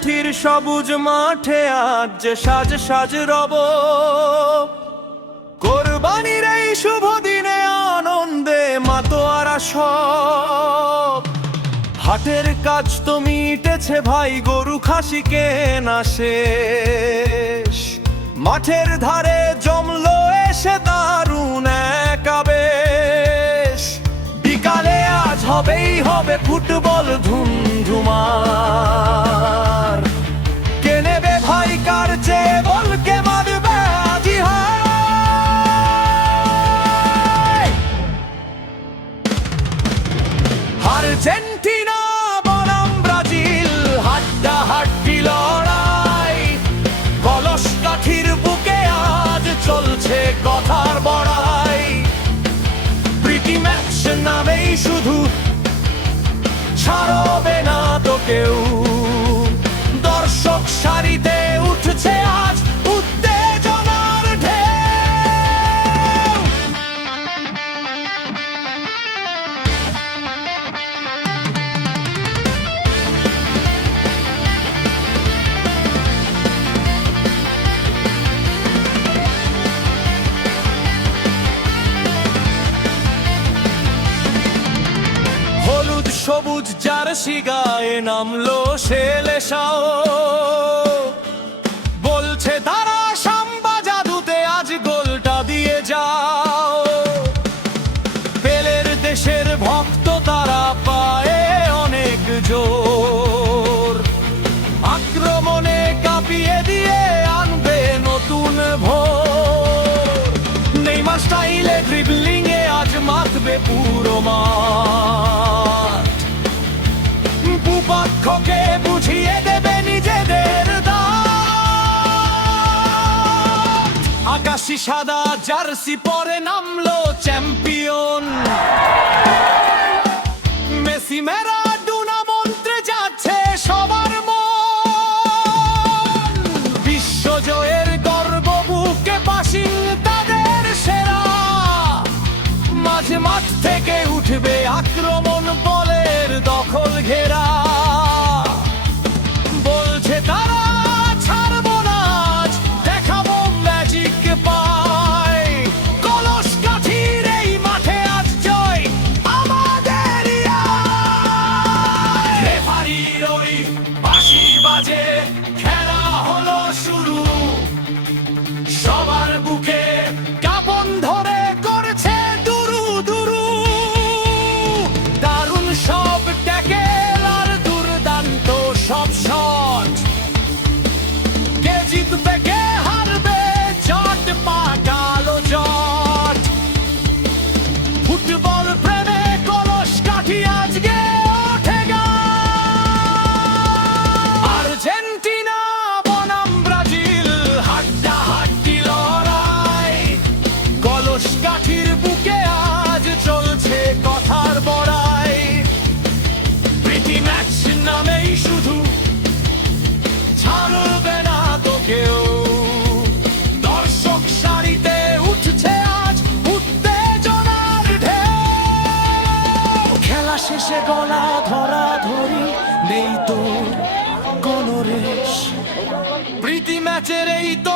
কাঠির সবুজ মাঠে আজ যে সাজ সাজ রব, কোরবানির এই শুভ দিনে আনন্দে মাতোয়ারা সব। হাটের কাজ তো মিটেছে ভাই, গরু খাসি কেনা শেষ, মাঠের ধারে জমলো এসে দারুণ এক আবেশ। বিকালে আজ হবেই হবে ফুটবল ধুমধুমার, কে নেবে ভাই কার চেয়ে বল, কে মারবে আজি হায়। আর্জেন্টিনা বনাম ব্রাজিল, হাড্ডাহাড্ডি লড়াই, কলস কাঠির বুকে আজ চলছে কথার বড়াই। প্রীতি ম্যাচ নামেই শুধু ছাড়বে না তো কেউ, দর্শক সারিতে উঠছে আজ উত্তেজনার ঢেউ। হলুদ সবুজ জার্সি গায়ে নামলো শেলেসাও, বলছে তারা সাম্বা জাদুতে আজ গোলটা দিয়ে যাও। পেলের দেশের ভক্ত তারা পায়ে অনেক জোর, আক্রমণে কাঁপিয়ে দিয়ে আনবে নতুন ভোর। নেইমার স্টাইলে ড্রিবলিং এ আজ মাতবে পুরো মাঠ, পক্ষকে বুঝিয়ে দেবে নিজেদের দাঁত। আকাশি সাদা জার্সি পরে নামলো চ্যাম্পিয়ন, মেসি ম্যারাডোনা মন্ত্রে যাচ্ছে সবার মন। বিশ্বজয়ের গর্ব বুকে বাসিং তাদের সেরা, মাঝে মাঠ থেকে উঠবে আক্রমণ, বলের দখল ঘেরা। বলছে তারা ছাড়বো না আজ, দেখাবো ম্যাজিক পাই। কলস কাঠির এই মাঠে আজ জয় আমাদেরই। রেফারির ওই বাঁশি বাজে, খেলা হলো শুরু, সবার বুকে কাঁপন ধরে করছে দুরু দুরু। দারুণ সব ট্যাকেল আর দুর্দান্ত সব শট, কে জিতবে কে হারবে জট পাকালো জট। ফুটবল প্রেমে কলস কাঠি আজকে ওঠে গান। আর্জেন্টিনা বনাম ব্রাজিল, হাড্ডাহাড্ডি লড়াই, কলস কাঠির বুকে আজ চলছে কথার বড়াই। প্রীতি ম্যাচ নামেই শুধু ছাড়বে না তো কেউ, দর্শক সারিতে উঠছে আজ উত্তেজনার ঢেউ। খেলা শেষে গলা ধরা ধরি, নেই তো কোনো রেশ, প্রীতি ম্যাচের এই তো